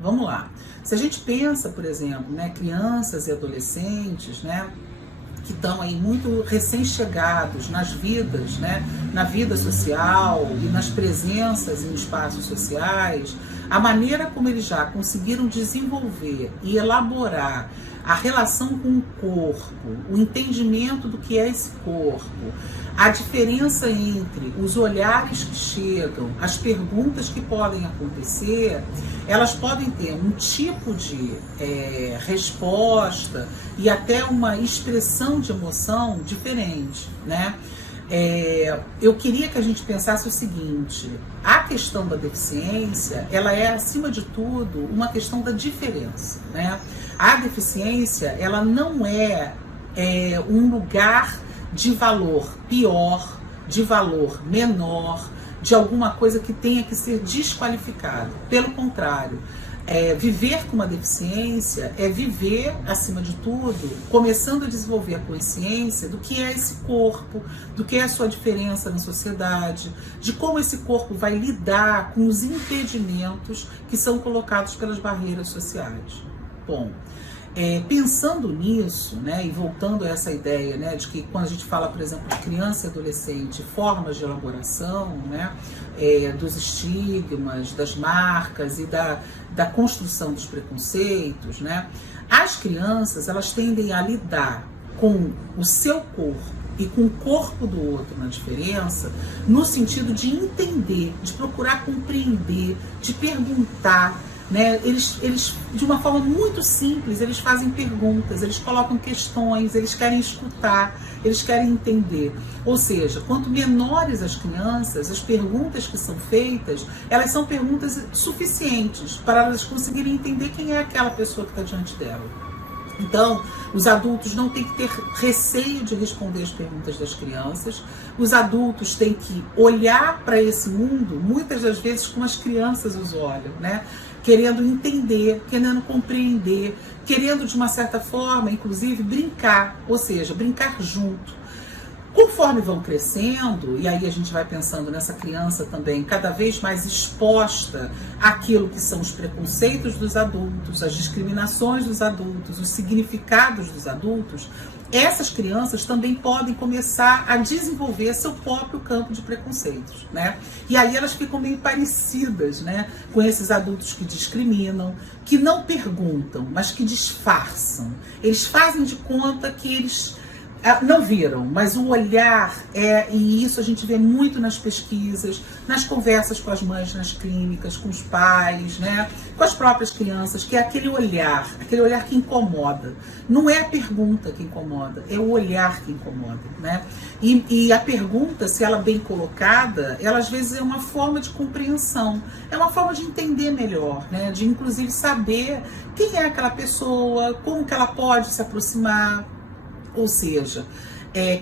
Vamos lá. Se a gente pensa, por exemplo, né, crianças e adolescentes, né, que estão aí muito recém-chegados nas vidas, né, na vida social e nas presenças em espaços sociais, a maneira como eles já conseguiram desenvolver e elaborar a relação com o corpo, o entendimento do que é esse corpo, a diferença entre os olhares que chegam, as perguntas que podem acontecer, elas podem ter um tipo de resposta e até uma expressão de emoção diferente, né? Eu queria que a gente pensasse o seguinte: a questão da deficiência, ela é, acima de tudo, uma questão da diferença, né? A deficiência, ela não é um lugar de valor pior, de valor menor, de alguma coisa que tenha que ser desqualificado. Pelo contrário, viver com uma deficiência é viver, acima de tudo, começando a desenvolver a consciência do que é esse corpo, do que é a sua diferença na sociedade, de como esse corpo vai lidar com os impedimentos que são colocados pelas barreiras sociais. Bom, pensando nisso, né, e voltando a essa ideia, né, de que quando a gente fala, por exemplo, de criança e adolescente, formas de elaboração, né, dos estigmas, das marcas e da construção dos preconceitos, né, as crianças, elas tendem a lidar com o seu corpo e com o corpo do outro na diferença, no sentido de entender, de procurar compreender, de perguntar, né? Eles, de uma forma muito simples, eles fazem perguntas, eles colocam questões, eles querem escutar, eles querem entender. Ou seja, quanto menores as crianças, as perguntas que são feitas, elas são perguntas suficientes para elas conseguirem entender quem é aquela pessoa que está diante dela. Então, os adultos não têm que ter receio de responder as perguntas das crianças. Os adultos têm que olhar para esse mundo, muitas das vezes como as crianças os olham, né? Querendo entender, querendo compreender, querendo de uma certa forma, inclusive, brincar, ou seja, brincar junto. Conforme vão crescendo, e aí a gente vai pensando nessa criança também cada vez mais exposta àquilo que são os preconceitos dos adultos, as discriminações dos adultos, os significados dos adultos, essas crianças também podem começar a desenvolver seu próprio campo de preconceitos, né? E aí elas ficam meio parecidas, né, com esses adultos que discriminam, que não perguntam, mas que disfarçam. Eles fazem de conta que eles não viram, mas o olhar e isso a gente vê muito nas pesquisas, nas conversas com as mães nas clínicas, com os pais, né, com as próprias crianças, que é aquele olhar que incomoda. Não é a pergunta que incomoda, é o olhar que incomoda, né? E a pergunta, se ela bem colocada, ela às vezes é uma forma de compreensão, é uma forma de entender melhor, né, de inclusive saber quem é aquela pessoa, como que ela pode se aproximar. Ou seja,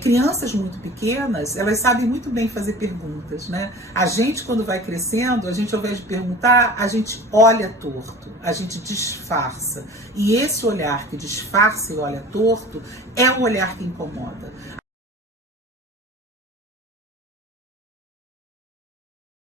crianças muito pequenas, elas sabem muito bem fazer perguntas, né? A gente, quando vai crescendo, a gente, ao invés de perguntar, a gente olha torto, a gente disfarça. E esse olhar que disfarça e olha torto é o olhar que incomoda.